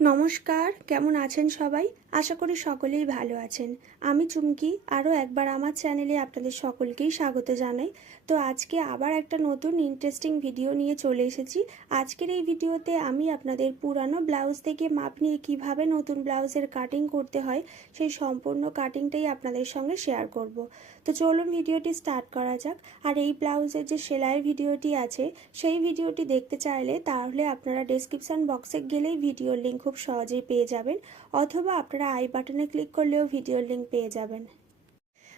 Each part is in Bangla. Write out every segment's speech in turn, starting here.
নমস্কার, কেমন আছেন সবাই? আশা করি সকলেই ভালো আছেন। আমি চুমকি, আরও একবার আমার চ্যানেলে আপনাদের সকলকেই স্বাগত জানাই। তো আজকে আবার একটা নতুন ইন্টারেস্টিং ভিডিও নিয়ে চলে এসেছি। আজকের এই ভিডিওতে আমি আপনাদের পুরানো ব্লাউজ থেকে মাপ নিয়ে কীভাবে নতুন ব্লাউজের কাটিং করতে হয়, সেই সম্পূর্ণ কাটিংটাই আপনাদের সঙ্গে শেয়ার করব। তো চলুন ভিডিওটি স্টার্ট করা যাক। আর এই ব্লাউজের যে সেলাইয়ের ভিডিওটি আছে, সেই ভিডিওটি দেখতে চাইলে তাহলে আপনারা ডেসক্রিপশান বক্সে গেলেই ভিডিও লিঙ্ক খুব সহজেই পেয়ে যাবেন অথবা আপনারা আই বাটনে ক্লিক করলেও ভিডিওর লিঙ্ক পেয়ে যাবেন।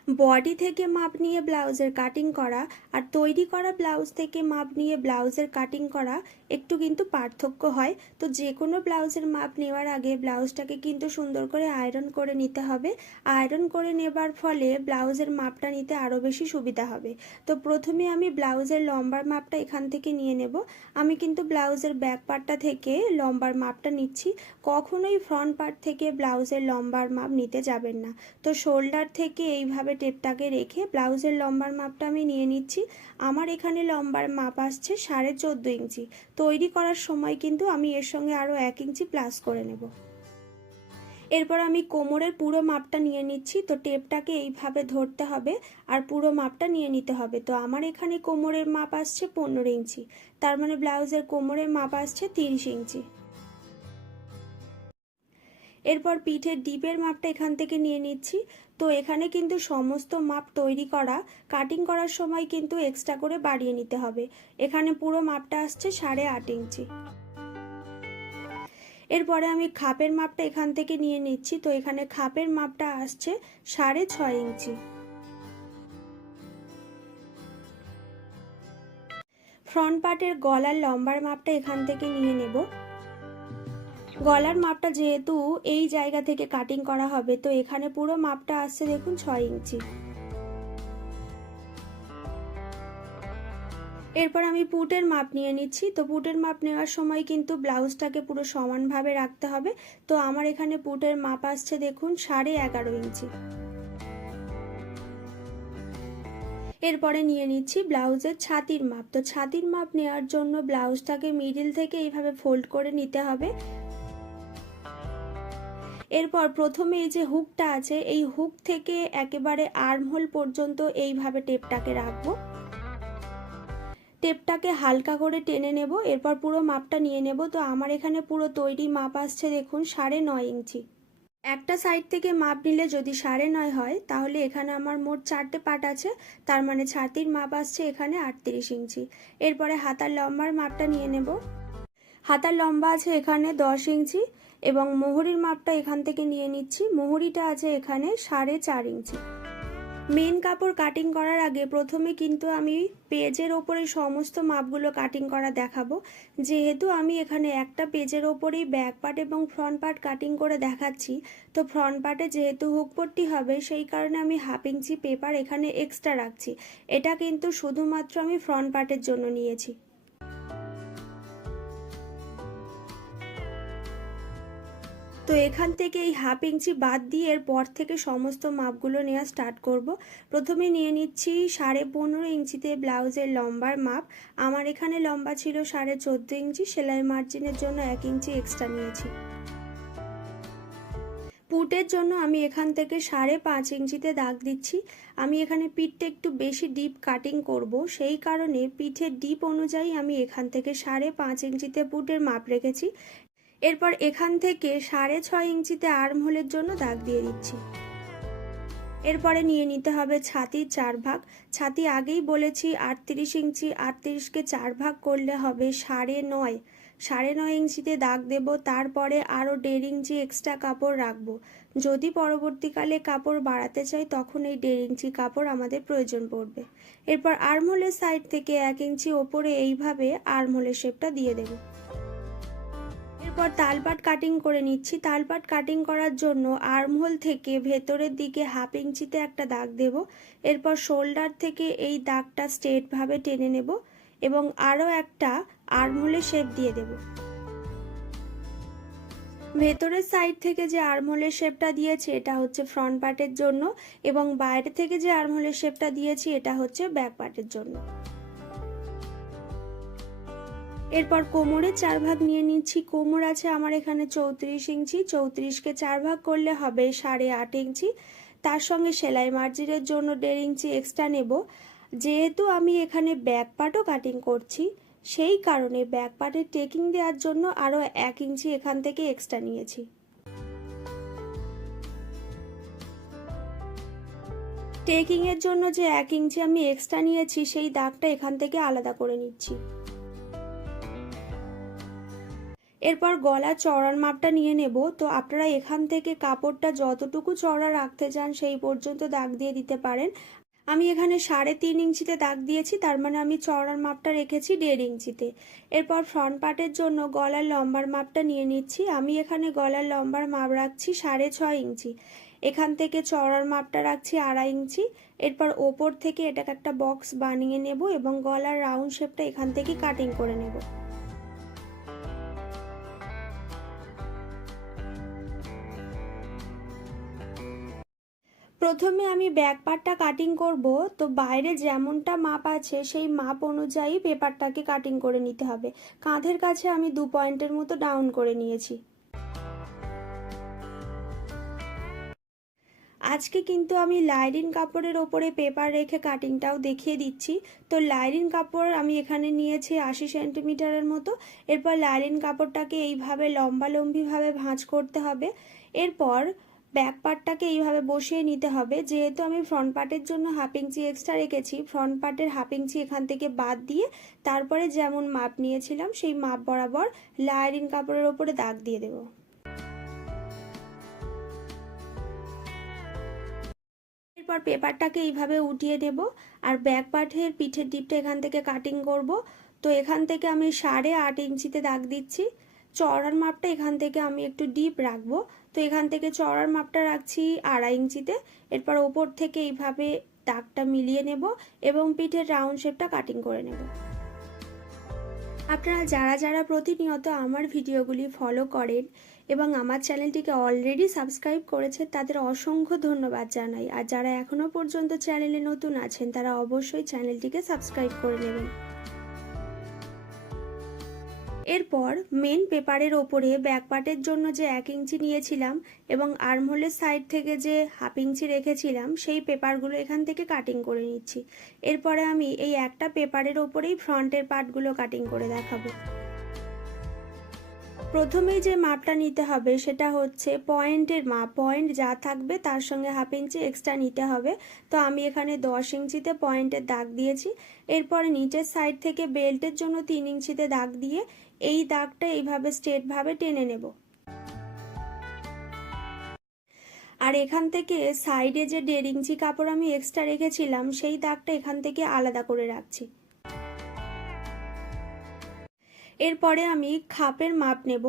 বডি থেকে মাপ নিয়ে ব্লাউজের কাটিং করা আর তৈরি করা ব্লাউজ থেকে মাপ নিয়ে ব্লাউজের কাটিং করা একটু কিন্তু পার্থক্য হয়। তো যে কোনো ব্লাউজের মাপ নেওয়ার আগে ব্লাউজটাকে কিন্তু সুন্দর করে আয়রন করে নিতে হবে। আয়রন করে নেবার ফলে ব্লাউজের মাপটা নিতে আরও বেশি সুবিধা হবে। তো প্রথমে আমি ব্লাউজের লম্বার মাপটা এখান থেকে নিয়ে নেব। আমি কিন্তু ব্লাউজের ব্যাক পার্টটা থেকে লম্বার মাপটা নিচ্ছি। কখনোই ফ্রন্ট পার্ট থেকে ব্লাউজের লম্বার মাপ নিতে যাবেন না। তো শোল্ডার থেকে এইভাবে টেপটাকে রেখে ব্লাউজের লম্বার মাপটা আমি নিয়ে নিচ্ছি। আমার এখানে লম্বার মাপ আসছে সাড়ে চোদ্দ ইঞ্চি। তৈরি করার সময় কিন্তু আমি এর সঙ্গে আরও এক ইঞ্চি প্লাস করে নেব। এরপর আমি কোমরের পুরো মাপটা নিয়ে নিচ্ছি। তো টেপটাকে এইভাবে ধরতে হবে আর পুরো মাপটা নিয়ে নিতে হবে। তো আমার এখানে কোমরের মাপ আসছে পনেরো ইঞ্চি। তার মানে ব্লাউজের কোমরের মাপ আসছে তিরিশ ইঞ্চি। এরপর পিঠের ডিপের মাপটা এখান থেকে নিয়ে নিচ্ছি। তো এখানে কিন্তু সমস্ত মাপ তৈরি করা কাটিং করার সময় কিন্তু এক্সট্রা করে বাড়িয়ে নিতে হবে। এখানে পুরো মাপটা আসছে সাড়ে আট ইঞ্চি। এরপরে আমি খাপের মাপটা এখান থেকে নিয়ে নিচ্ছি। তো এখানে খাপের মাপটা আসছে সাড়ে ছয় ইঞ্চি। ফ্রন্ট পার্টের গলার লম্বার মাপটা এখান থেকে নিয়ে নেব। গলার মাপটা যেহেতু এই জায়গা থেকে কাটিং করা হবে, তো এখানে পুরো মাপটা আসছে দেখুন ছয় ইঞ্চি। এরপর আমি পুটের মাপ নিয়ে নিচ্ছি। তো পুটের মাপ নেওয়ার সময় কিন্তু ব্লাউজটাকে পুরো সমানভাবে রাখতে হবে। তো আমার এখানে পুটের মাপ আসছে দেখুন সাড়ে এগারো ইঞ্চি। এরপরে নিয়ে নিচ্ছি ব্লাউজের ছাতির মাপ। তো ছাতির মাপ নেওয়ার জন্য ব্লাউজটাকে মিডিল থেকে এইভাবে ফোল্ড করে নিতে হবে। এরপর প্রথমে এই যে হুকটা আছে, এই হুক থেকে একেবারে আর্মহোল পর্যন্ত এইভাবে টেপটাকে রাখব। টেপটাকে হালকা করে টেনে নেব, এরপর পুরো মাপটা নিয়ে নেব। তো আমার এখানে পুরো তৈরি মাপ আসছে দেখুন, সাড়ে নয় ইঞ্চি। একটা সাইড থেকে মাপ নিলে যদি সাড়ে নয় হয়, তাহলে এখানে আমার মোট চারটে পাট আছে। তার মানে ছাতির মাপ আসছে এখানে আটত্রিশ ইঞ্চি। এরপরে হাতার লম্বার মাপটা নিয়ে নেব। হাতার লম্বা আছে এখানে দশ ইঞ্চি এবং মোহরির মাপটা এখান থেকে নিয়ে নিচ্ছি। মোহরিটা আছে এখানে সাড়ে চার ইঞ্চি। মেন কাপড় কাটিং করার আগে প্রথমে কিন্তু আমি পেজের ওপরে সমস্ত মাপগুলো কাটিং করা দেখাবো। যেহেতু আমি এখানে একটা পেজের ওপরেই ব্যাক পার্ট এবং ফ্রন্ট পার্ট কাটিং করে দেখাচ্ছি, তো ফ্রন্ট পার্টে যেহেতু হুকপট্টি হবে, সেই কারণে আমি হাফ ইঞ্চি পেপার এখানে এক্সট্রা রাখছি। এটা কিন্তু শুধুমাত্র আমি ফ্রন্ট পার্টের জন্য নিয়েছি। তো এখান থেকে এই হাফ ইঞ্চি বাদ দিয়ে এরপর থেকে সমস্ত মাপগুলো নেওয়া স্টার্ট করব। প্রথমে নিয়ে নিচ্ছি সাড়ে পনেরো ইঞ্চিতে ব্লাউজের লম্বার মাপ। আমার এখানে লম্বা ছিল সাড়ে চোদ্দ ইঞ্চি, সেলাই মার্জিনের জন্য এক ইঞ্চি এক্সট্রা নিয়েছি। পুটের জন্য আমি এখান থেকে সাড়ে পাঁচ ইঞ্চিতে দাগ দিচ্ছি। আমি এখানে পিঠটা একটু বেশি ডিপ কাটিং করব। সেই কারণে পিঠের ডিপ অনুযায়ী আমি এখান থেকে সাড়ে পাঁচ ইঞ্চিতে পুটের মাপ রেখেছি। এরপর এখান থেকে সাড়ে ছয় ইঞ্চিতে আর্ম হোলের জন্য দাগ দিয়ে দিচ্ছি। এরপরে নিয়ে নিতে হবে ছাতির চার ভাগ। ছাতি আগেই বলেছি আটত্রিশ ইঞ্চি, আটত্রিশকে চার ভাগ করলে হবে সাড়ে নয়। সাড়ে নয় ইঞ্চিতে দাগ দেব, তারপরে আরও দেড় ইঞ্চি এক্সট্রা কাপড় রাখব। যদি পরবর্তীকালে কাপড় বাড়াতে চাই, তখন এই দেড় ইঞ্চি কাপড় আমাদের প্রয়োজন পড়বে। এরপর আর্মহোলের সাইড থেকে এক ইঞ্চি ওপরে এইভাবে আর্মহোলের শেপটা দিয়ে দেবো। এরপর তালপাট কাটিং করে নিচ্ছি। তালপাট কাটিং করার জন্য আর্মহোল থেকে ভেতরের দিকে হাফ ইঞ্চিতে একটা দাগ দেব। এরপর শোল্ডার থেকে এই দাগটা স্ট্রেটভাবে টেনে নেব এবং আরও একটা আর্মহোলের শেপ দিয়ে দেব। ভেতরের সাইড থেকে যে আর্মহোলের শেপটা দিয়েছি, এটা হচ্ছে ফ্রন্ট পার্টের জন্য এবং বাইরে থেকে যে আর্মহোলের শেপটা দিয়েছি, এটা হচ্ছে ব্যাক পার্টের জন্য। এরপর কোমরের চার ভাগ নিয়ে নিচ্ছি। কোমর আছে আমার এখানে চৌত্রিশ ইঞ্চি। চৌত্রিশকে চার ভাগ করলে হবে সাড়ে আট ইঞ্চি। তার সঙ্গে সেলাই মার্জিনের জন্য দেড় ইঞ্চি এক্সট্রা নেব। যেহেতু আমি এখানে ব্যাক পার্টও কাটিং করছি, সেই কারণে ব্যাক পার্টের টেকিং দেওয়ার জন্য আরও এক ইঞ্চি এখান থেকে এক্সট্রা নিয়েছি। টেকিংয়ের জন্য যে এক ইঞ্চি আমি এক্সট্রা নিয়েছি, সেই দাগটা এখান থেকে আলাদা করে নিচ্ছি। এরপর গলা চড়ার মাপটা নিয়ে নেব। তো আপনারা এখান থেকে কাপড়টা যতটুকু চড়া রাখতে চান সেই পর্যন্ত দাগ দিয়ে দিতে পারেন। আমি এখানে সাড়ে তিন ইঞ্চিতে দাগ দিয়েছি, তার মানে আমি চড়ার মাপটা রেখেছি দেড় ইঞ্চিতে। এরপর ফ্রন্ট পার্টের জন্য গলার লম্বার মাপটা নিয়ে নিচ্ছি। আমি এখানে গলার লম্বার মাপ রাখছি সাড়ে ছয় ইঞ্চি। এখান থেকে চড়ার মাপটা রাখছি আড়াই ইঞ্চি। এরপর ওপর থেকে এটাকে একটা বক্স বানিয়ে নেব এবং গলার রাউন্ড শেপটা এখান থেকে কাটিং করে নেব। প্রথমে আমি ব্যাক পার্টটা কাটিং করব, তো বাইরে যেমনটা মাপ আছে, সেই মাপ অনুযায়ী পেপারটাকে কাটিং করে নিতে হবে। কাঁধের কাছে আমি দু পয়েন্টের মতো ডাউন করে নিয়েছি। আজকে কিন্তু আমি লাইরিন কাপড়ের ওপরে পেপার রেখে কাটিংটাও দেখিয়ে দিচ্ছি। তো লাইরিন কাপড় আমি এখানে নিয়েছি আশি সেন্টিমিটারের মতো। এরপর লাইরিন কাপড়টাকে এইভাবে লম্বালম্বিভাবে ভাঁজ করতে হবে। এরপর ব্যাক পার্টটাকে এইভাবে বসিয়ে নিতে হবে। যেহেতু আমি ফ্রন্ট পার্টের জন্য হাফ ইঞ্চি এক্সট্রা রেখেছি ফ্রন্ট পার্টের হাফ ইঞ্চি এখান থেকে বাদ দিয়ে তারপরে যেমন মাপ নিয়েছিলাম, সেই মাপ বরাবর লাইলিন কাপড়ের ওপরে দাগ দিয়ে দেবো। এরপর পেপারটাকে এইভাবে উঠিয়ে নেব আর ব্যাক পার্টের পিঠের ডিপটা এখান থেকে কাটিং করব। তো এখান থেকে আমি সাড়ে আট ইঞ্চিতে দাগ দিচ্ছি। চড়ার মাপটা এখান থেকে আমি একটু ডিপ রাখব। তো এখান থেকে চড়ার মাপটা রাখছি আড়াই ইঞ্চিতে। এরপর ওপর থেকে এইভাবে দাগটা মিলিয়ে নেব এবং পিঠের রাউন্ড শেপটা কাটিং করে নেব। আপনারা যারা যারা প্রতিনিয়ত আমার ভিডিওগুলি ফলো করেন এবং আমার চ্যানেলটিকে অলরেডি সাবস্ক্রাইব করেছে তাদের অসংখ্য ধন্যবাদ জানাই। আর যারা এখনও পর্যন্ত চ্যানেলে নতুন আছেন, তারা অবশ্যই চ্যানেলটিকে সাবস্ক্রাইব করে নেবেন। এরপর মেন পেপারের ওপরে ব্যাক পার্টের জন্য যে এক ইঞ্চি নিয়েছিলাম এবং আর্মহোলের সাইড থেকে যে হাফ ইঞ্চি রেখেছিলাম, সেই পেপারগুলো এখান থেকে কাটিং করে নিচ্ছি। এরপরে আমি এই একটা পেপারের ওপরেই ফ্রন্টের পার্টগুলো কাটিং করে দেখাবো। প্রথমেই যে মাপটা নিতে হবে, সেটা হচ্ছে পয়েন্টের মাপ। পয়েন্ট যা থাকবে, তার সঙ্গে হাফ ইঞ্চি এক্সট্রা নিতে হবে। তো আমি এখানে দশ ইঞ্চিতে পয়েন্টের দাগ দিয়েছি। এরপরে নিচের সাইড থেকে বেল্টের জন্য তিন ইঞ্চিতে দাগ দিয়ে এই দাগটা এইভাবে স্ট্রেটভাবে টেনে নেব। আর এখান থেকে সাইডে যে ইঞ্চি কাপড় আমি এক্সট্রা রেখেছিলাম, সেই দাগটা এখান থেকে আলাদা করে রাখছি। এরপরে আমি খাপের মাপ নেব।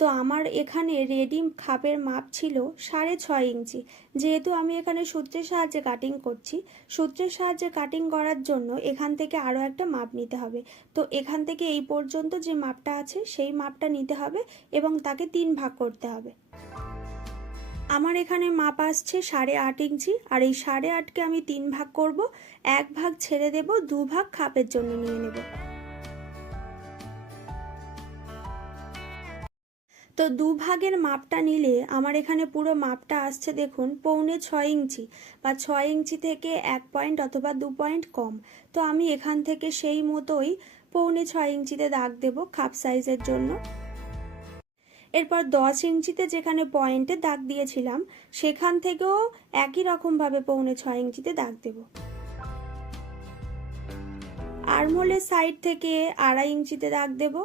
তো আমার এখানে রেডি খাপের মাপ ছিল সাড়ে ছয় ইঞ্চি। যেহেতু আমি এখানে সূত্রের সাহায্যে কাটিং করছি, সূত্রের সাহায্যে কাটিং করার জন্য এখান থেকে আরও একটা মাপ নিতে হবে। তো এখান থেকে এই পর্যন্ত যে মাপটা আছে, সেই মাপটা নিতে হবে এবং তাকে তিন ভাগ করতে হবে। আমার এখানে মাপ আসছে সাড়ে আট ইঞ্চি আর এই সাড়ে আটকে আমি তিন ভাগ করব, এক ভাগ ছেড়ে দেব, দু ভাগ খাপের জন্য নিয়ে নেব। তো দু ভাগের মাপটা নিলে আমার এখানে পুরো মাপটা আসছে দেখুন, পৌনে ছয় ইঞ্চি বা ছয় ইঞ্চি থেকে এক পয়েন্ট অথবা দু পয়েন্ট কম। তো আমি এখান থেকে সেই মতোই পৌনে ছয় ইঞ্চিতে দাগ দেব খাপ সাইজের জন্য। এরপর দশ ইঞ্চিতে যেখানে পয়েন্টে দাগ দিয়েছিলাম, সেখান থেকেও একই রকমভাবে পৌনে ছয় ইঞ্চিতে দাগ দেব। আরমোলের সাইড থেকে আড়াই ইঞ্চিতে দাগ দেবো।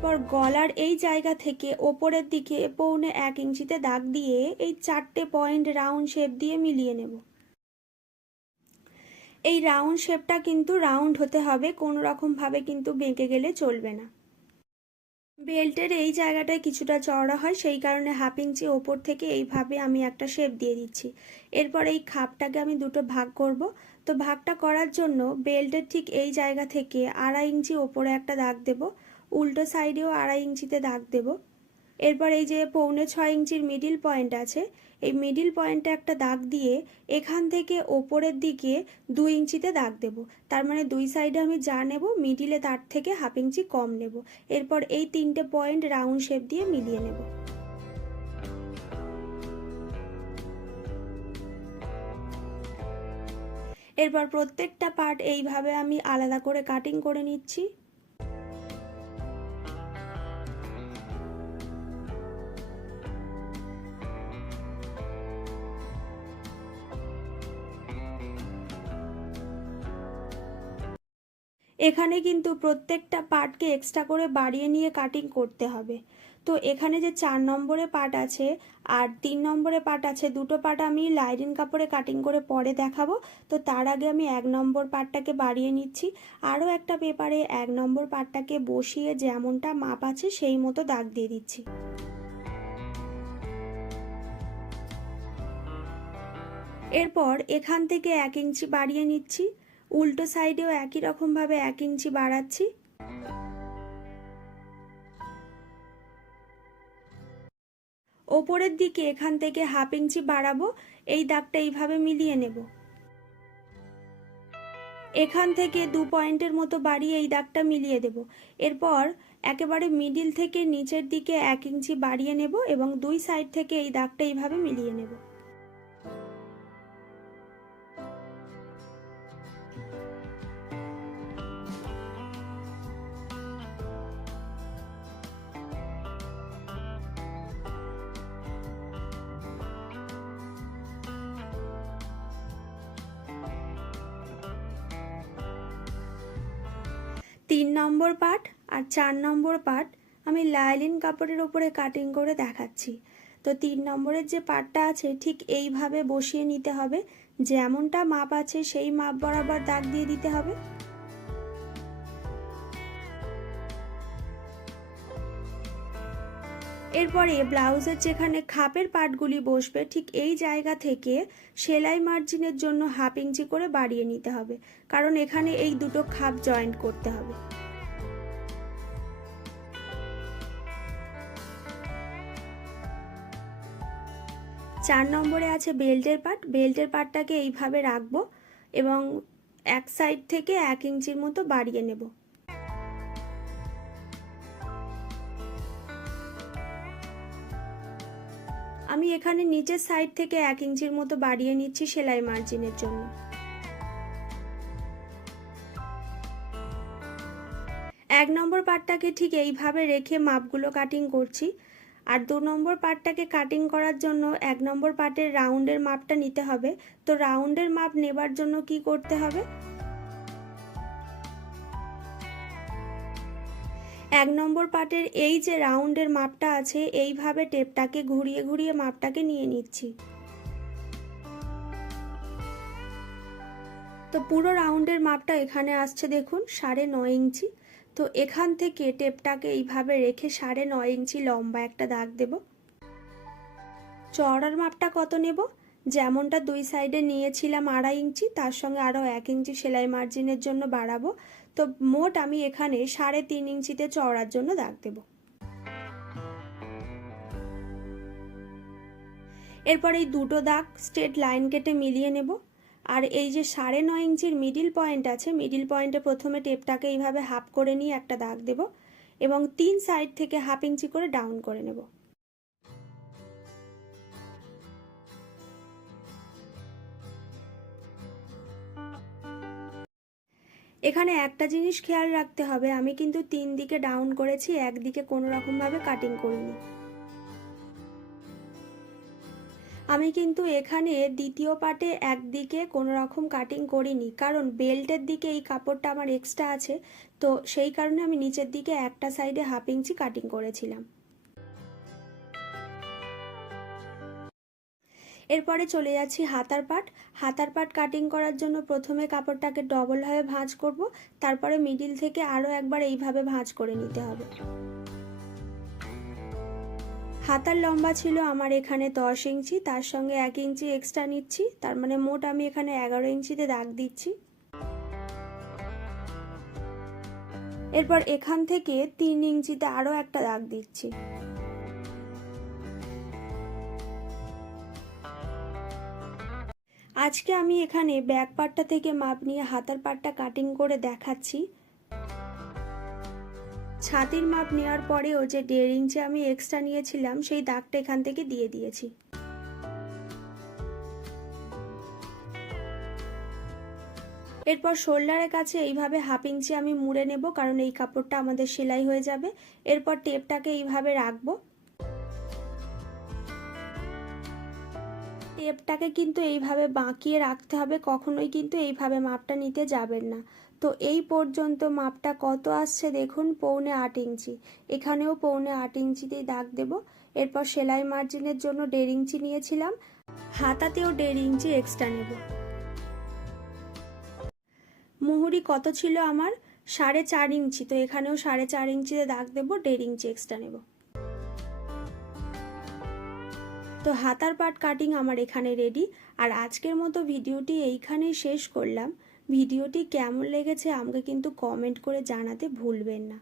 এরপর গলার এই জায়গা থেকে ওপরের দিকে পৌনে এক ইঞ্চিতে দাগ দিয়ে এই চারটে পয়েন্ট রাউন্ড শেপ দিয়ে মিলিয়ে নেব। এই রাউন্ড শেপটা কিন্তু রাউন্ড হতে হবে, কোনো রকমভাবে কিন্তু বেঁকে গেলে চলবে না। বেল্টের এই জায়গাটায় কিছুটা চওড়া হয়, সেই কারণে হাফ ইঞ্চি ওপর থেকে এইভাবে আমি একটা শেপ দিয়ে দিচ্ছি। এরপর এই খাপটাকে আমি দুটো ভাগ করব। তো ভাগটা করার জন্য বেল্টের ঠিক এই জায়গা থেকে আড়াই ইঞ্চি ওপরে একটা দাগ দেবো। উল্টো সাইডেও আড়াই ইঞ্চিতে দাগ দেব। এরপর এই যে পৌনে ছয় ইঞ্চির মিডিল পয়েন্ট আছে, এই মিডিল পয়েন্টে একটা দাগ দিয়ে এখান থেকে ওপরের দিকে দুই ইঞ্চিতে দাগ দেব। তার মানে দুই সাইডে আমি যা নেব মিডিলে তার থেকে হাফ ইঞ্চি কম নেব। এরপর এই তিনটে পয়েন্ট রাউন্ড শেপ দিয়ে মিলিয়ে নেব। এরপর প্রত্যেকটা পার্ট এইভাবে আমি আলাদা করে কাটিং করে নিচ্ছি। এখানে কিন্তু প্রত্যেকটা পার্টকে এক্সট্রা করে বাড়িয়ে নিয়ে কাটিং করতে হবে। তো এখানে যে চার নম্বরে পার্ট আছে আর তিন নম্বরে পার্ট আছে, দুটো পার্ট আমি লাইনিং কাপড়ে কাটিং করে পরে দেখাবো। তো তার আগে আমি এক নম্বর পার্টটাকে বাড়িয়ে নিচ্ছি। আরও একটা পেপারে এক নম্বর পার্টটাকে বসিয়ে যেমনটা মাপ আছে সেই মতো দাগ দিয়ে দিচ্ছি। এরপর এখান থেকে এক ইঞ্চি বাড়িয়ে নিচ্ছি। উল্টো সাইডেও একই রকমভাবে এক ইঞ্চি বাড়াচ্ছি। ওপরের দিকে এখান থেকে হাফ ইঞ্চি বাড়াবো, এই দাগটা এইভাবে মিলিয়ে নেব। এখান থেকে দু পয়েন্টের মতো বাড়িয়ে এই দাগটা মিলিয়ে দেব। এরপর একেবারে মিডিল থেকে নিচের দিকে এক ইঞ্চি বাড়িয়ে নেব এবং দুই সাইড থেকে এই দাগটা এইভাবে মিলিয়ে নেব। তিন নম্বর পার্ট আর চার নম্বর পার্ট আমি লাইলিন কাপড়ের ওপরে কাটিং করে দেখাচ্ছি। তো তিন নম্বরের যে পার্টটা আছে, ঠিক এইভাবে বসিয়ে নিতে হবে। যেমনটা মাপ আছে, সেই মাপ বরাবর দাগ দিয়ে দিতে হবে। এরপরে ব্লাউজের যেখানে খাপের পার্টগুলি বসবে, ঠিক এই জায়গা থেকে সেলাই মার্জিনের জন্য হাফ ইঞ্চি করে বাড়িয়ে নিতে হবে। কারণ এখানে এই দুটো খাপ জয়েন্ট করতে হবে। চার নম্বরে আছে বেল্টের পার্ট বেল্টের পার্টটাকে এইভাবে রাখব এবং এক সাইড থেকে এক ইঞ্চির মতো বাড়িয়ে নেব। আমি এখানে নিচের সাইড থেকে এক ইঞ্চির মতো বাড়িয়ে নিচ্ছি সেলাই মার্জিনের জন্য। এক নম্বর পার্টটাকে ঠিক এইভাবে রেখে মাপগুলো কাটিং করছি। আর দু নম্বর পার্টটাকে কাটিং করার জন্য এক নম্বর পার্টের রাউন্ডের মাপটা নিতে হবে। তো রাউন্ডের মাপ নেবার জন্য কি করতে হবে? এক নম্বর পার্টের এই যে রাউন্ডের মাপটা আছে, এইভাবে টেপটাকে ঘুরিয়ে ঘুরিয়ে মাপটাকে নিয়ে নিচ্ছি। তো পুরো রাউন্ডের মাপটা এখানে আসছে দেখুন, সাড়ে নয় ইঞ্চি। তো এখান থেকে টেপটাকে এইভাবে রেখে সাড়ে নয় ইঞ্চি লম্বা একটা দাগ দেব। চওড়ার মাপটা কত নেব? যেমনটা দুই সাইডে নিয়েছিলাম আড়াই ইঞ্চি, তার সঙ্গে আরও এক ইঞ্চি সেলাই মার্জিনের জন্য বাড়াবো। তো মোট আমি এখানে সাড়ে তিন ইঞ্চিতে চওড়ার জন্য দাগ দেব। এরপর এই দুটো দাগ স্ট্রেট লাইন কেটে মিলিয়ে নেব। আর এই যে সাড়ে নয় ইঞ্চির মিডিল পয়েন্ট আছে মিডিল পয়েন্টে প্রথমে টেপটাকে এইভাবে হাফ করে নিয়ে একটা দাগ দেব এবং তিন সাইড থেকে হাফ ইঞ্চি করে ডাউন করে নেব। এখানে একটা জিনিস খেয়াল রাখতে হবে, আমি কিন্তু তিন দিকে ডাউন করেছি, একদিকে কোনো রকমভাবে কাটিং করিনি। আমি কিন্তু এখানে দ্বিতীয় পার্টে একদিকে কোনো রকম কাটিং করিনি, কারণ বেল্টের দিকে এই কাপড়টা আমার এক্সট্রা আছে, তো সেই কারণে আমি নিচের দিকে একটা সাইডে হাফ ইঞ্চি কাটিং করেছিলাম। এরপরে চলে যাচ্ছি হাতার পাট। হাতার পাট কাটিং করার জন্য প্রথমে কাপড়টাকে ডবলভাবে ভাঁজ করব। তারপরে মিডিল থেকে আরও একবার এইভাবে ভাঁজ করে নিতে হবে। হাতার লম্বা ছিল আমার এখানে দশ ইঞ্চি, তার সঙ্গে এক ইঞ্চি এক্সট্রা নিচ্ছি। তার মানে মোট আমি এখানে এগারো ইঞ্চিতে দাগ দিচ্ছি। এরপর এখান থেকে তিন ইঞ্চিতে আরও একটা দাগ দিচ্ছি। আজকে আমি এখানে ব্যাক পার্টটা থেকে মাপ নিয়ে হাতার পার্টটা কাটিং করে দেখাচ্ছি। ছাতির মাপ নেওয়ার পরেও যে দেড় ইঞ্চি আমি এক্সট্রা নিয়েছিলাম, সেই দাগটা এখান থেকে দিয়ে দিয়েছি। এরপর শোল্ডারের কাছে এইভাবে হাফ ইঞ্চি আমি মুড়ে নেব, কারণ এই কাপড়টা আমাদের সেলাই হয়ে যাবে। এরপর টেপটাকে এইভাবে রাখব। টেপটাকে কিন্তু এইভাবে বাঁকিয়ে রাখতে হবে, কখনোই কিন্তু এইভাবে মাপটা নিতে যাবেন না। তো এই পর্যন্ত মাপটা কত আসছে দেখুন, পৌনে আট ইঞ্চি। এখানেও পৌনে আট ইঞ্চিতেই দাগ দেব। এরপর সেলাই মার্জিনের জন্য দেড় ইঞ্চি নিয়েছিলাম। হাতাতেও দেড় ইঞ্চি এক্সট্রা নেব। মুহুরি কত ছিল আমার? সাড়ে চার ইঞ্চি। তো এখানেও সাড়ে চার ইঞ্চিতে দাগ দেবো, দেড় ইঞ্চি এক্সট্রা নেব। তো হাতার পাট কাটিং আমার এখানে রেডি আর আজকের মতো ভিডিওটি এইখানেই শেষ করলাম। ভিডিওটি কেমন লেগেছে আমাকে কিন্তু কমেন্ট করে জানাতে ভুলবেন না।